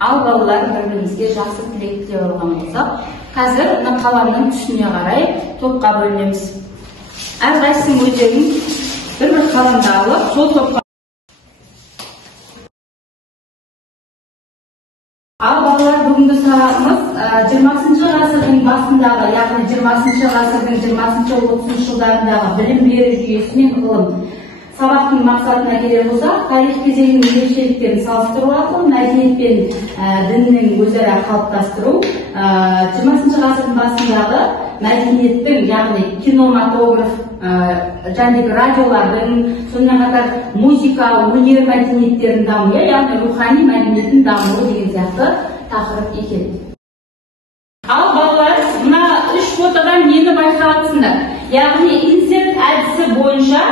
Ал балалар, бір-бірімізге жақсы тілек тілеп алған болсақ, қазір мына қаламның түсіне қарай топқа бөлінеміз. Әрқайсының өздерінің бір қаламды алып, сол топқа. Ал балалар, бүгінгі сабағымыз 20-шы ғасырдың басындағы, яғни 20-шы ғасырдың 20-30 жылдарындағы білім беру жүйесі мен ғылым. Сабақтың мақсатына келер болсақ, тарих кезеңінің ерекшеліктерін салыстыру арқылы мәдениет пен діннің өзара қалыптастыру, 20-шы ғасырдың басындағы мәдениеттің, яғни кинематограф, және радиолардың, сонымен қатар музыка, өнер мәдениеттерінің дамуы, яғни рухани мәдениеттің дамуы деген сияқты тақырып екен. Ал балалар, мына 3 фотодан нені байқағансыңдар? Яғни инсерт әдісі бойынша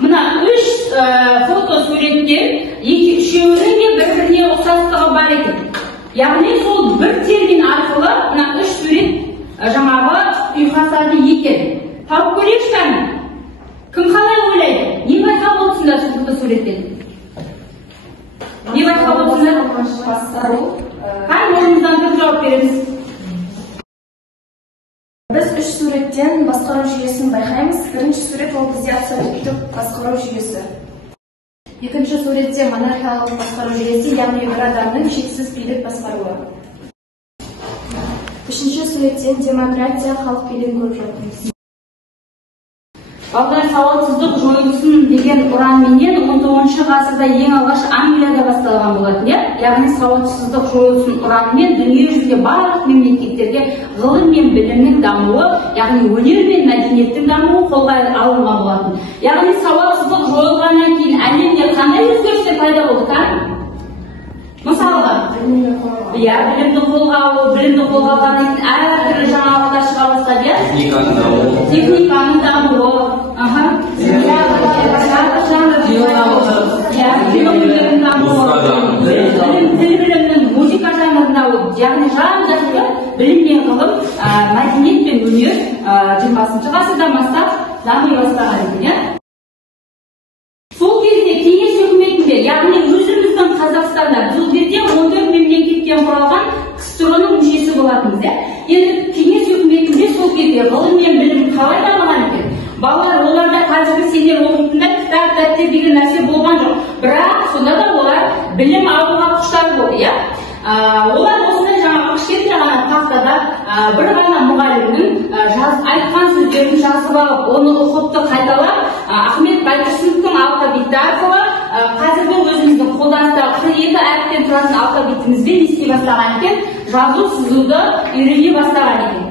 мына 3 фото суреттен үшеуінің де бір-біріне ұқсастығы бар екен. Яғни сол бір термин арқылы мына 3 сурет жаңағы ұйқасады екен. Тауып көрейікші кәні? Кім қалай ойлайды? Не байқап отырсыңдар сол суреттен? Не байқап отырсыңдар? Қай орнымыздан тұрып жауап береміз? Біз 3 суреттен басқару жүйесін байқаймыз. Бірінші сурет ол бізде абсолюттік басқару жүйесі. Екінші суретте монархиялық басқару жүйесі, яғни бір адамның шексіз билік басқаруы. Үшінші суреттен демократия, халық билігін көріп жатырмыз. Балалар, сауатсыздық жойылсын деген ұранменен 19-шы ғасырда ең алғаш Англияда басталған болатын, яғни сауатсыздық жойылсын ұранымен дүниежүзінде барлық мемлекеттерге ғылым мен білімнің дамуы, яғни өнер мен мәдениеттің дамуы қолға алынған болатын. Яғни сауатсыздық жойылғаннан кейін әлемде қандай өзгерістер пайда болды? Мысалға, білімді қолға алу, білімді қолға алғаннан кейін әртүрлі жаңалықтар шыға бастады, техниканың дамуы, білімнің музыка жанрында, яғни жан-жақты білім мен ғылым, мәдениет пен өнер 20-шы ғасырдан бастап дами бастаған екен. Сол кезде кеңес үкіметінде, яғни өзіміздің Қазақстанда бұл кезде 14 мемлекеттен құралған КСРО-ның мүшесі болатынбыз. Енді кеңес үкіметінде сол кезде ғылым мен білім қалай дамыған екен? Балалар, оларда қазіргі сендер оқитындар кітап, дәптер деген нәрсе болған жоқ. Бірақ сонда да олар білім алуға құштар болды, Олар осындай жаңағы кішкентай ғана тақтада бір ғана мұғалімнің айтқан сөздерін жазып алып, оны ұқыпты қайталап, Ахмет Байтұрсыновтың алфавиті арқылы қазіргі өзіміздің қолданыстағы 42 әріптен тұратын алфавитімізбен ести бастаған екен, жазу сызуды үйрене бастаған екен.